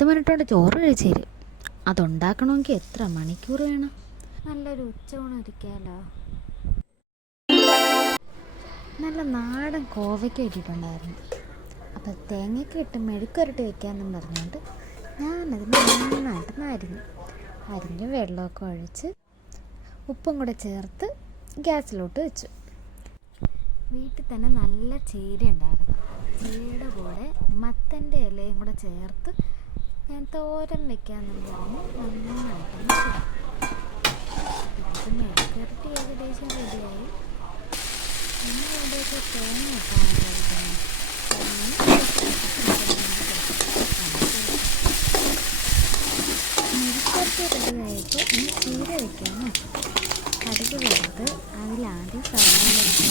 10 minute കൊണ്ട് ചോറ് കഴിച്ചു തരും. അതുണ്ടാക്കണമെങ്കിൽ എത്ര മണിക്കൂർ വേണം? നല്ലൊരു ഉച്ചയൂണ് ഒരുക്കിയാലോ? നല്ല നാടൻ കോവയ്ക്ക ഇട്ടിട്ടുണ്ടായിരുന്നു. അപ്പോൾ തേങ്ങയ്ക്ക് ഇട്ട് മെഴുക്കുരട്ടി വെക്കാമെന്നും പറഞ്ഞുകൊണ്ട് ഞാനതിന് നന്നായിട്ട് അരിഞ്ഞ് വെള്ളമൊക്കെ ഒഴിച്ച് ഉപ്പും കൂടെ ചേർത്ത് ഗ്യാസിലോട്ട് വെച്ചു. വീട്ടിൽ തന്നെ നല്ല ചീര ഉണ്ടായിരുന്നു. ചീരയുടെ കൂടെ മത്തൻ്റെ ഇലയും കൂടെ ചേർത്ത് ഞാൻ തോരൻ വെക്കാമെന്നും പറഞ്ഞ് നന്നായിട്ടൊന്ന് ഇത് മെഴുക്കുരട്ടി ഏകദേശം റെഡിയായി. ഇനി ഇവിടെയൊക്കെ തേങ്ങ ഇട്ടാണ് കഴിക്കുന്നത്. മെഴുക്കുരട്ടി റെഡിയായപ്പോൾ ഇനി ചീര വെക്കാമെന്ന് വെച്ചു. കടുക് വറുത്ത് അതിലാദ്യം സവാള ഇട്ട്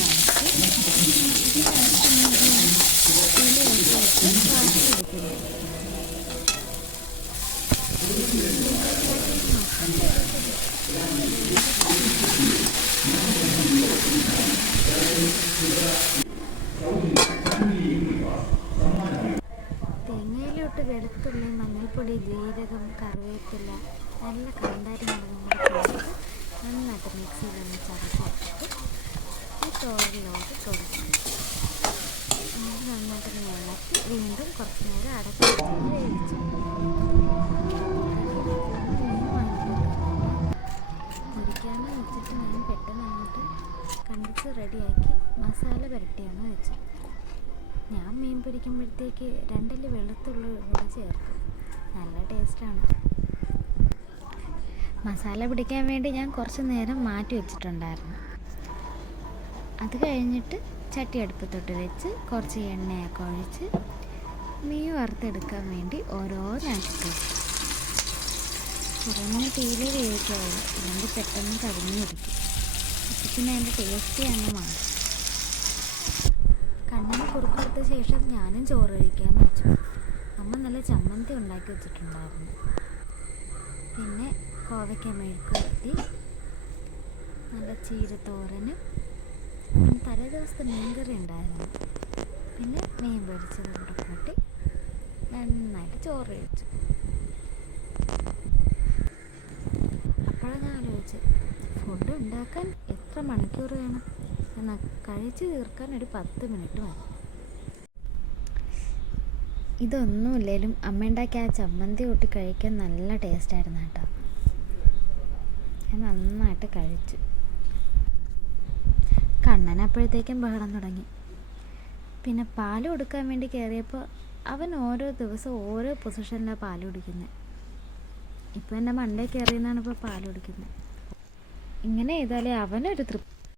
തേങ്ങയിലോട്ട് വെളുത്തുള്ളി, മഞ്ഞൾപ്പൊടി, ജീരകം, കറിവേപ്പില, നല്ല കാന്താരി മുളകും കൂടെ ചേർത്ത് നന്നായിട്ട് മിക്സിയിലൊന്ന് ചതച്ച് വെച്ചിട്ട് ഈ തോരനിലോട്ട് കൊടുക്കും. എന്നിട്ട് നന്നായിട്ട് ഇളക്കി വീണ്ടും കുറച്ച് നേരം അടച്ച് വേവിച്ചു. പൊരിക്കാമെന്ന് വെച്ചിട്ട് ഞാൻ പെട്ടെന്ന് അങ്ങോട്ട് കണ്ടിച്ച് റെഡിയാക്കി മസാല പുരട്ടിയാണ് വെച്ചത്. ഞാൻ മീൻ പൊരിക്കുമ്പോഴത്തേക്ക് 2 അല്ലി വെളുത്തുള്ളി കൂടെ ചേർക്കും. നല്ല ടേസ്റ്റാണ്. മസാല പിടിക്കാൻ വേണ്ടി ഞാൻ കുറച്ച് നേരം മാറ്റി വെച്ചിട്ടുണ്ടായിരുന്നു. അത് കഴിഞ്ഞിട്ട് ചട്ടി അടുപ്പത്തോട്ട് വെച്ച് കുറച്ച് എണ്ണയൊക്കെ ഒഴിച്ച് മീൻ വറുത്തെടുക്കാൻ വേണ്ടി ഓരോന്നായിട്ട് കുറഞ്ഞ തീരെ വേവിക്കാവുള്ളൂ, അല്ലെങ്കിൽ പെട്ടെന്ന് കരിഞ്ഞിരിക്കും. അപ്പോൾ പിന്നെ അതിൻ്റെ ടേസ്റ്റ് അങ്ങ് മാറും. കണ്ണിന് കുറുക്കെടുത്ത ശേഷം ഞാനും ചോറ് കഴിക്കാമെന്ന് വെച്ചു. അമ്മ നല്ല ചമ്മന്തി ഉണ്ടാക്കി വെച്ചിട്ടുണ്ടായിരുന്നു. പിന്നെ കോവയ്ക്ക മെഴുക്കുവരട്ടി, നല്ല ചീരത്തോരന്, തലേ ദിവസത്തെ മീൻകറി ഉണ്ടായിരുന്നു. പിന്നെ മീൻ പൊരിച്ചത് കൂടെ കൂട്ടി നന്നായിട്ട് ചോറ് കഴിച്ചു. അപ്പോഴാണ് ഞാൻ ആലോചിച്ചത്, ഫുഡ് ഉണ്ടാക്കാൻ എത്ര മണിക്കൂർ വേണം? എന്നാൽ കഴിച്ച് തീർക്കാൻ ഒരു 10 മിനിറ്റ് മതി. ഇതൊന്നുമില്ലേലും അമ്മ ഉണ്ടാക്കി ആ ചമ്മന്തി കൂട്ടി കഴിക്കാൻ നല്ല ടേസ്റ്റായിരുന്നു കേട്ടോ. ഞാൻ നന്നായിട്ട് കഴിച്ചു. കണ്ണൻ അപ്പോഴത്തേക്കും ബഹളം തുടങ്ങി. പിന്നെ പാൽ കൊടുക്കാൻ വേണ്ടി കയറിയപ്പോൾ അവൻ ഓരോ ദിവസം ഓരോ പൊസിഷനിലാണ് പാൽ കുടിക്കുന്നത്. ഇപ്പോൾ എൻ്റെ മണ്ടേ കയറിയെന്നാണ് ഇപ്പോൾ പാൽ കുടിക്കുന്നത്. ഇങ്ങനെ ചെയ്താലേ അവനൊരു തൃപ്തി.